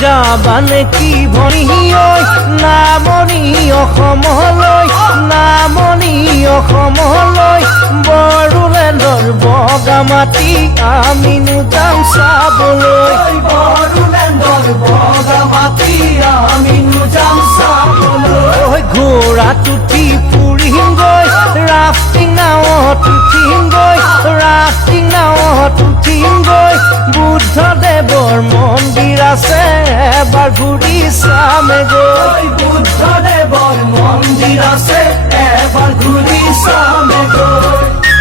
যাবানে কি ভনী ঐ নামনি অসমলৈ নামনি অসমলৈ বড়োলেণ্ডৰ বগা মাটি আমিনো যাম চাবলৈ বড়োলেণ্ডৰ বগা মাটি আমিনো যাম চাবলৈ ঘোঁৰাত উঠি ফুৰিমগৈ ৰাফটিং নাৱত উঠিমগৈ ৰাফটিং নাৱত উঠিমগৈ বুদ্ধদেৱৰ মন্দিৰ আছে এবাৰ ঘূৰি চামেগৈ বুদ্ধদেৱৰ মন্দিৰ আছে এবাৰ ঘূৰি চামেগৈ